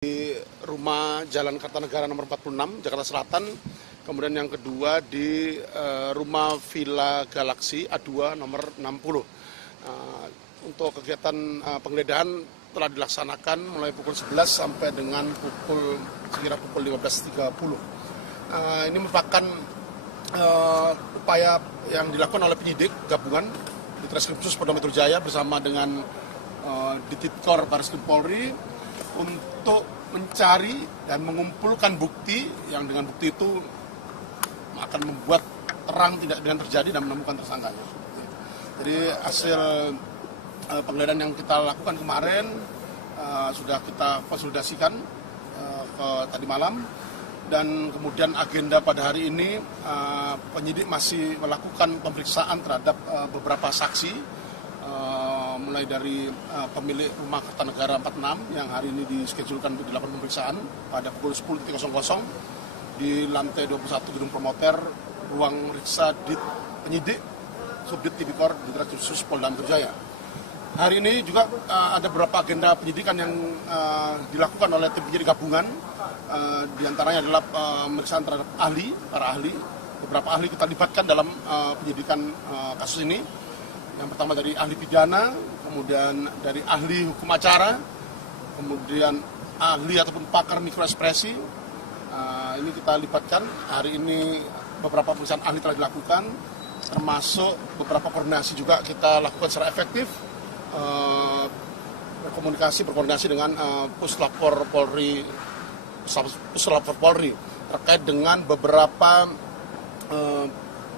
Di rumah Jalan Kartanegara nomor 46, Jakarta Selatan. Kemudian yang kedua di rumah Villa Galaxy A2 nomor 60. Untuk kegiatan penggeledahan telah dilaksanakan mulai pukul 11 sampai dengan sekira pukul 15.30. Ini merupakan upaya yang dilakukan oleh penyidik gabungan di Treskrim Khusus Polda Metro Jaya bersama dengan Ditipkor Bareskrim Polri untuk mencari dan mengumpulkan bukti yang dengan bukti itu akan membuat terang tidak dengan terjadi dan menemukan tersangkanya. Jadi hasil penggeledahan yang kita lakukan kemarin sudah kita konsolidasikan tadi malam, dan kemudian agenda pada hari ini penyidik masih melakukan pemeriksaan terhadap beberapa saksi, mulai dari pemilik rumah Kartanegara 46 yang hari ini dischedulkan untuk dilakukan pemeriksaan pada pukul 10.00 di lantai 21 gedung promoter ruang riksa penyidik Subdit Tipikor di Treskrim Khusus Polda Metro Jaya. Hari ini juga ada beberapa agenda penyidikan yang dilakukan oleh tim penyidik gabungan. Di antaranya adalah pemeriksaan terhadap para ahli. Beberapa ahli kita libatkan dalam penyidikan kasus ini. Yang pertama dari ahli pidana, kemudian dari ahli hukum acara, kemudian ahli ataupun pakar mikroekspresi. Ini kita libatkan. Hari ini beberapa pemeriksaan ahli telah dilakukan, termasuk beberapa koordinasi juga kita lakukan secara efektif, berkoordinasi dengan Puslapor Polri terkait dengan beberapa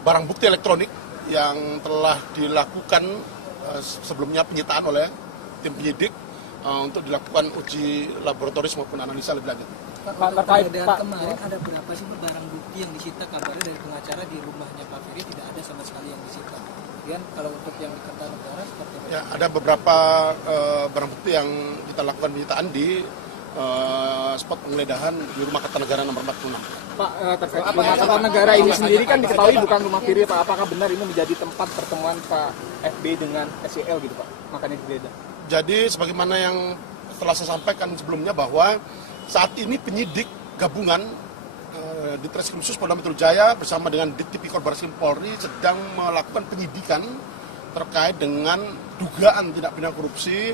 barang bukti elektronik yang telah dilakukan sebelumnya penyitaan oleh tim penyidik untuk dilakukan uji laboratoris maupun analisa lebih lanjut. Pak, terkait kemarin ada berapa sih barang bukti yang disita? Kabarnya dari pengacara di rumahnya Pak Firly tidak ada sama sekali yang disita. Kemudian kalau untuk yang di Kartanegara seperti apa? Ya, ada beberapa barang bukti yang kita lakukan penyitaan di spot penggeledahan di rumah Kartanegara nomor 46. Pak, terkait rumah Kartanegara ini sendiri kan diketahui bukan rumah Firly, Pak. Apakah benar ini menjadi tempat pertemuan Pak FB dengan SEL gitu, Pak? Makanya digeledah. Jadi sebagaimana yang telah saya sampaikan sebelumnya bahwa saat ini penyidik gabungan di Treskrim Khusus Polda Metro Jaya bersama dengan Ditipikor Bareskrim Polri sedang melakukan penyidikan terkait dengan dugaan tindak pidana korupsi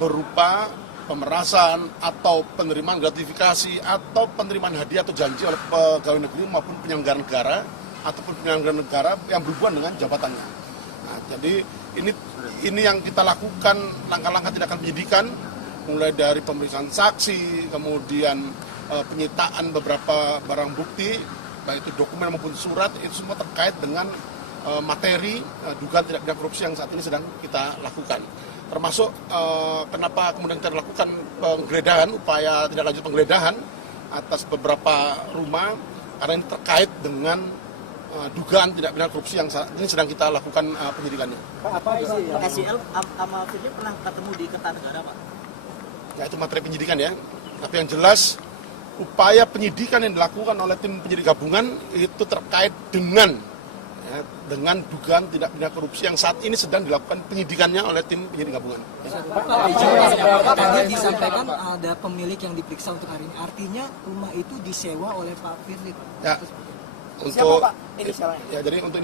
berupa pemerasan atau penerimaan gratifikasi atau penerimaan hadiah atau janji oleh pegawai negeri maupun penyelenggara negara ataupun penyelenggara negara yang berhubungan dengan jabatannya. Nah, jadi ini yang kita lakukan langkah-langkah tindakan penyidikan, mulai dari pemeriksaan saksi, kemudian penyitaan beberapa barang bukti, baik itu dokumen maupun surat, itu semua terkait dengan materi dugaan tindak pidana korupsi yang saat ini sedang kita lakukan. Termasuk kenapa kemudian kita lakukan penggeledahan, upaya tindak lanjut penggeledahan atas beberapa rumah, karena ini terkait dengan dugaan tindak pidana korupsi yang saat ini sedang kita lakukan penyidikannya. Pak, apa isi ya? SEL sama Firly pernah ketemu di Kartanegara, Pak? Ya, itu materi penyidikan ya. Tapi yang jelas upaya penyidikan yang dilakukan oleh tim penyidik gabungan itu terkait dengan dugaan tindak pidana korupsi yang saat ini sedang dilakukan penyidikannya oleh tim penyidik gabungan. Pak, tadi disampaikan ada pemilik yang diperiksa untuk hari ini. Artinya rumah itu disewa oleh Pak Firly. Ya, Siapa, Pak? Ya, jadi untuk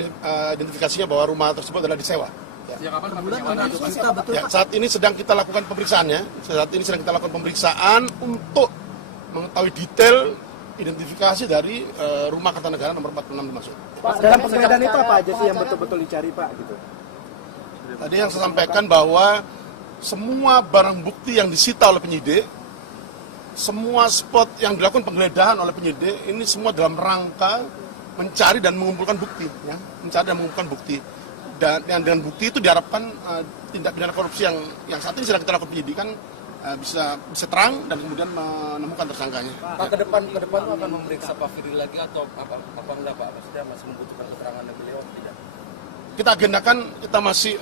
identifikasinya bahwa rumah tersebut adalah disewa. Ya, kapan Bulan 500 juta, betul, Ya, Pak? saat ini sedang kita lakukan pemeriksaan ya. Saat ini sedang kita lakukan pemeriksaan untuk mengetahui detail identifikasi dari rumah Kartanegara nomor 46 dimaksud. Pak, dalam penggeledahan itu apa aja sih yang betul-betul dicari, Pak? Gitu. Tadi yang saya sampaikan bahwa semua barang bukti yang disita oleh penyidik, semua spot yang dilakukan penggeledahan oleh penyidik, ini semua dalam rangka mencari dan mengumpulkan bukti, ya, mencari dan mengumpulkan bukti. Dan dengan bukti itu diharapkan tindak pidana korupsi yang saat ini sedang kita lakukan penyidikan bisa terang dan kemudian menemukan tersangkanya. Pak, ke depan akan memeriksa Pak Firly lagi atau apa enggak, Pak? Maksudnya masih membutuhkan keterangan dari beliau atau tidak? Kita agendakan, kita masih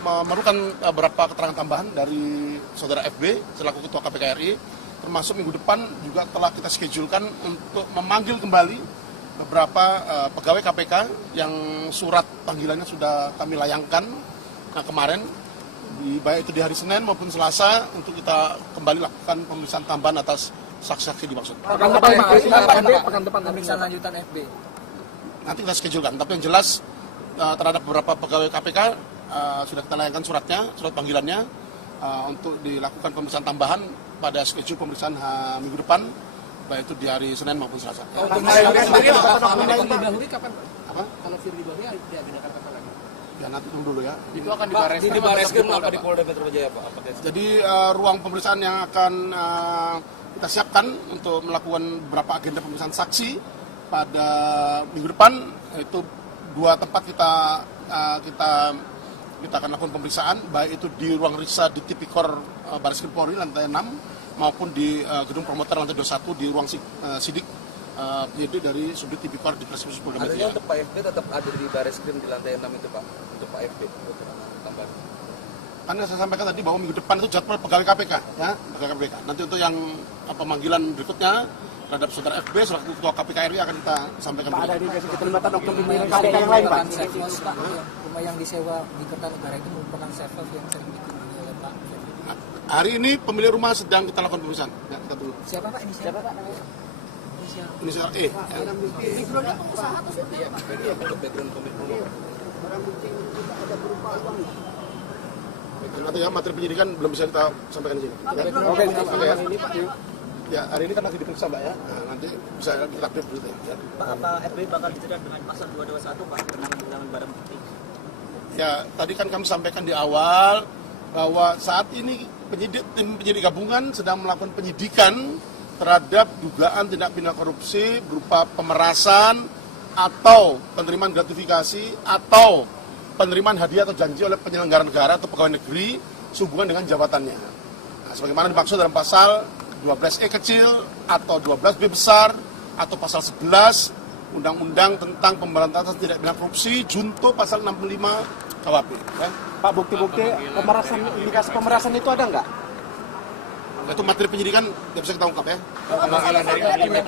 memerlukan beberapa keterangan tambahan dari saudara FB selaku Ketua KPK RI, termasuk minggu depan juga telah kita schedule-kan untuk memanggil kembali beberapa pegawai KPK yang surat panggilannya sudah kami layangkan kemarin, baik itu di hari Senin maupun Selasa, untuk kita kembali lakukan pemeriksaan tambahan atas saksi-saksi dimaksud. Pekan depan Pak, pekan depan Pemeriksaan lanjutan FB. Nanti kita schedulekan, tapi yang jelas terhadap beberapa pegawai KPK sudah kita layangkan suratnya, surat panggilannya untuk dilakukan pemeriksaan tambahan pada schedule pemeriksaan minggu depan, baik itu di hari Senin maupun Selasa. Untuk sendiri Firly Bahuri kapan Pak? Apa? Kalau Firly Bahuri diagendakan kapan lagi? Ya nanti tunggu dulu ya. itu akan di Barreskrim apa di Polda Metro Jaya Pak? Apa tes? Jadi ruang pemeriksaan yang akan kita siapkan untuk melakukan beberapa agenda pemeriksaan saksi pada minggu depan, itu 2 tempat kita akan lakukan pemeriksaan, baik itu di ruang riksa di Tipikor Barreskrim Polri lantai 6 maupun di gedung promoter lantai 21 di ruang sidik penyidik dari Subdit Tipikor di Treskrimsus Polda Metro Artinya Jaya. untuk Pak FB tetap ada di Barreskrim di lantai 6 itu Pak, untuk Pak FB tambahan. Karena saya sampaikan tadi bahwa minggu depan itu jadwal pegawai KPK, ya, pegawai KPK. Nanti untuk yang pemanggilan berikutnya terhadap saudara FB, selaku ketua KPK RI akan kita sampaikan. Pak, ada indikasi keterlibatan oknum pimpinan KPK yang lain, Pak? Rumah yang disewa di Kertanegara itu merupakan safe house yang sering dikunjungi oleh Pak. Hari ini pemilik rumah sedang kita lakukan pemeriksaan. Ya, kita tunggu. Siapa Pak ini? Siapa Pak? Inisial. Inisial E. Ya. Untuk background pemilik rumah. Nanti ya materi penyidikan belum bisa kita sampaikan di sini. Ya. Oke, ya. Ya, hari ini kan lagi diperiksa Mbak ya. Nah, nanti bisa kita update dulu ya. Pak, apa FB bakal dijerat dengan pasal 221 Pak tentang penghilangan barang bukti? Ya, tadi kan kami sampaikan di awal bahwa saat ini tim penyidik gabungan sedang melakukan penyidikan terhadap dugaan tindak pidana korupsi berupa pemerasan atau penerimaan gratifikasi atau penerimaan hadiah atau janji oleh penyelenggara negara atau pegawai negeri sehubungan dengan jabatannya. Nah, sebagaimana dimaksud dalam pasal 12E kecil atau 12B besar atau pasal 11 Undang-Undang tentang Pemberantasan Tindak Pidana Korupsi junto pasal 65 KUHP. Ya. Pak, bukti-bukti pemerasan, indikasi pemerasan itu ada nggak? Itu materi penyidikan tidak bisa kita ungkap ya. Yang kemarin di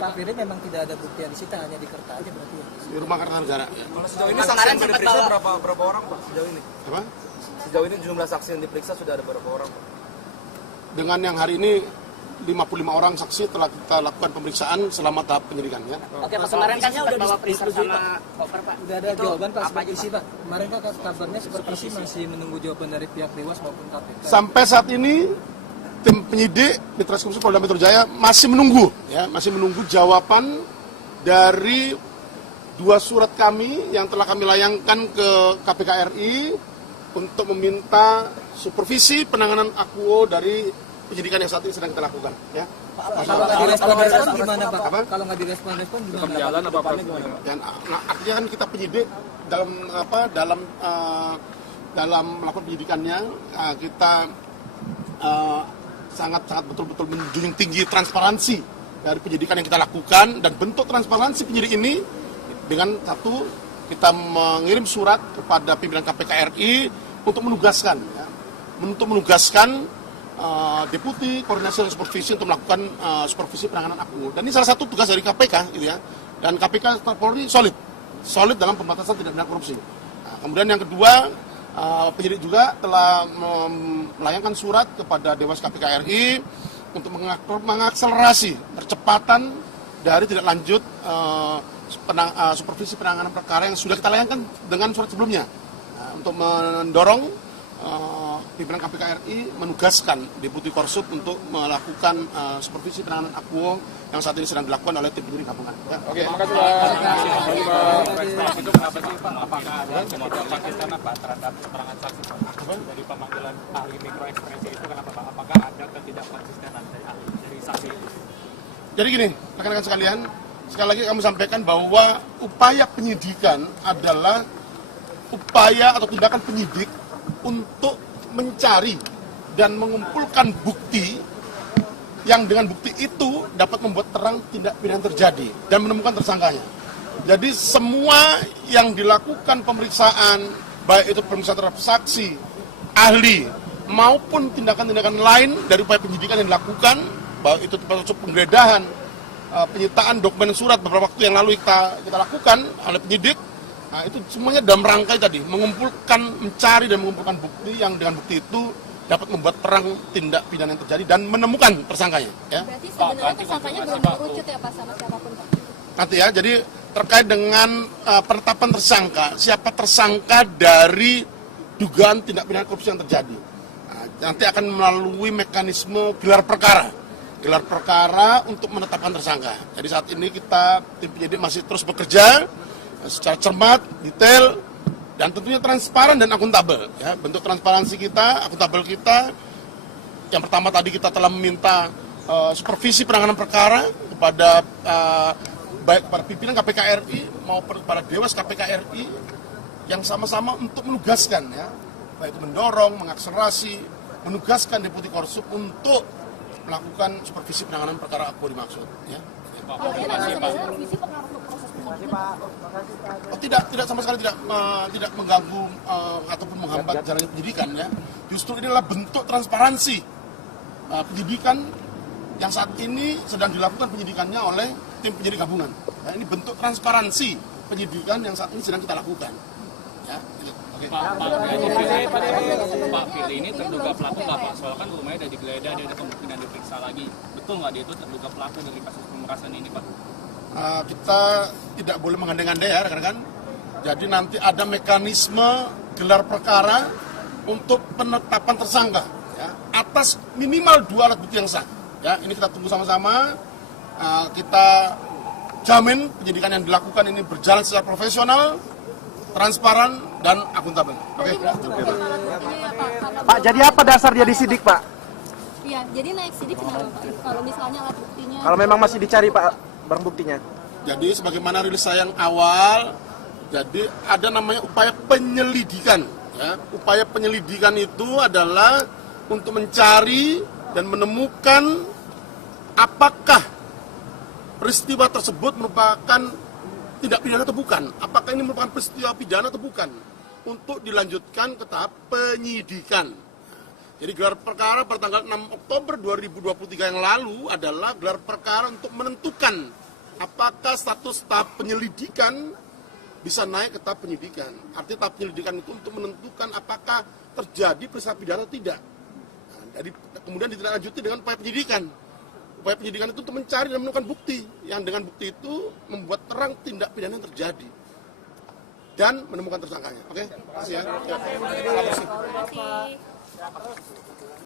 Pak Firly memang tidak ada bukti yang disita, hanya di Kerta aja berarti ya. Di rumah Kertanegara. Ya. Kalau sejauh ini saksi yang diperiksa berapa orang Pak sejauh ini? Apa? Sejauh ini jumlah saksi yang diperiksa sudah ada berapa orang Pak? Dengan yang hari ini 55 orang saksi telah kita lakukan pemeriksaan selama tahap penyidikan ya. Oke, Pak, kemarin kan udah disetujui sama Koper Pak. Udah ada jawaban Pak supervisi Pak. Kemarin kan kabarnya supervisi masih menunggu jawaban dari pihak Dewas maupun KPK. Sampai saat ini tim penyidik di Treskrimsus Polda Metro Jaya masih menunggu jawaban dari 2 surat kami yang telah kami layangkan ke KPK RI untuk meminta supervisi penanganan akuo dari penyidikan yang saat ini sedang kita lakukan ya. Kalau nggak direspon gimana Pak? Apa? Kalau nggak direspon gimana? Jalan apa gimana? Dan artinya kan kita penyidik dalam melakukan penyidikannya kita sangat betul-betul menjunjung tinggi transparansi dari penyidikan yang kita lakukan, dan bentuk transparansi penyidik ini dengan satu kita mengirim surat kepada pimpinan KPK RI untuk menugaskan Deputi Koordinasi dan Supervisi untuk melakukan supervisi penanganan akuo. Dan ini salah satu tugas dari KPK gitu ya. Dan KPK Polri solid dalam pembatasan tindak pidana korupsi. Nah, kemudian yang kedua, penyidik juga telah melayangkan surat kepada Dewas KPK RI untuk mengakselerasi percepatan dari tindak lanjut supervisi penanganan perkara yang sudah kita layangkan dengan surat sebelumnya. Nah, untuk mendorong pimpinan KPK RI menugaskan Deputi Korsut untuk melakukan supervisi penanganan akuo yang saat ini sedang dilakukan oleh tim penyidik gabungan. Ya. Oke, makasih Pak. Itu kenapa sih Pak? Apakah ada semacam konsisten Pak terhadap keterangan saksi Pak? Dari pemanggilan ahli mikroekspresi itu kenapa Pak? Apakah ada ketidakkonsistenan dari saksi itu? Jadi gini, rekan-rekan sekalian, sekali lagi kami sampaikan bahwa upaya penyidikan adalah upaya atau tindakan penyidik untuk mencari dan mengumpulkan bukti yang dengan bukti itu dapat membuat terang tindak pidana terjadi dan menemukan tersangkanya. Jadi semua yang dilakukan pemeriksaan, baik itu pemeriksaan terhadap saksi, ahli, maupun tindakan-tindakan lain dari upaya penyidikan yang dilakukan, baik itu termasuk penggeledahan, penyitaan dokumen surat beberapa waktu yang lalu kita lakukan oleh penyidik. Nah, itu semuanya dalam rangka tadi mengumpulkan, mencari dan mengumpulkan bukti yang dengan bukti itu dapat membuat terang tindak pidana yang terjadi dan menemukan tersangkanya. Ya. Berarti sebenarnya tersangkanya belum mengerucut ya Pak sama siapapun Pak? Nanti ya, jadi terkait dengan penetapan tersangka, siapa tersangka dari dugaan tindak pidana korupsi yang terjadi. Nah, nanti akan melalui mekanisme gelar perkara untuk menetapkan tersangka. Jadi saat ini kita tim penyidik masih terus bekerja secara cermat, detail, dan tentunya transparan dan akuntabel. Ya, bentuk transparansi kita, akuntabel kita. Yang pertama tadi kita telah meminta supervisi penanganan perkara kepada baik kepada pimpinan KPK RI maupun kepada Dewas KPK RI yang sama-sama untuk menugaskan, ya, baik itu mendorong, mengakselerasi, menugaskan Deputi Korsup untuk melakukan supervisi penanganan perkara aku dimaksud. Ya. Oh, tidak sama sekali tidak mengganggu ataupun menghambat jalannya penyidikan, ya. Justru ini adalah bentuk transparansi penyidikan yang saat ini sedang dilakukan penyidikannya oleh tim penyidik gabungan. Nah, ini bentuk transparansi penyidikan yang saat ini sedang kita lakukan. Ya, oke. Pak Firly ini terduga pelaku nggak Pak? Soalnya kan rumahnya udah digeledah, dia ada kemungkinan diperiksa lagi. Betul nggak dia itu terduga pelaku dari kasus pemerasan ini Pak? Kita tidak boleh mengandai-andai ya rekan-rekan. Jadi nanti ada mekanisme gelar perkara untuk penetapan tersangka, ya, atas minimal 2 alat bukti yang sah. Ya, ini kita tunggu sama-sama. Kita jamin penyidikan yang dilakukan ini berjalan secara profesional, transparan, dan akuntabel. Oke. Pak, jadi apa dasar dia disidik, Pak? Iya, jadi naik sidik kenapa Pak? Kalau misalnya alat buktinya... Kalau memang masih dicari, Pak, barang buktinya. Jadi sebagaimana rilis saya yang awal, jadi ada namanya upaya penyelidikan. Ya. Upaya penyelidikan itu adalah untuk mencari dan menemukan apakah peristiwa tersebut merupakan tindak pidana atau bukan. Apakah ini merupakan peristiwa pidana atau bukan. Untuk dilanjutkan ke tahap penyidikan. Jadi gelar perkara pada tanggal 6 Oktober 2023 yang lalu adalah gelar perkara untuk menentukan apakah status tahap penyelidikan bisa naik ke tahap penyidikan. Artinya tahap penyelidikan itu untuk menentukan apakah terjadi peristiwa pidana atau tidak. Nah, jadi kemudian ditindaklanjuti dengan upaya penyidikan. Upaya penyidikan itu untuk mencari dan menemukan bukti. Yang dengan bukti itu membuat terang tindak pidana yang terjadi. Dan menemukan tersangkanya. Oke? Terima kasih ya. Terima kasih.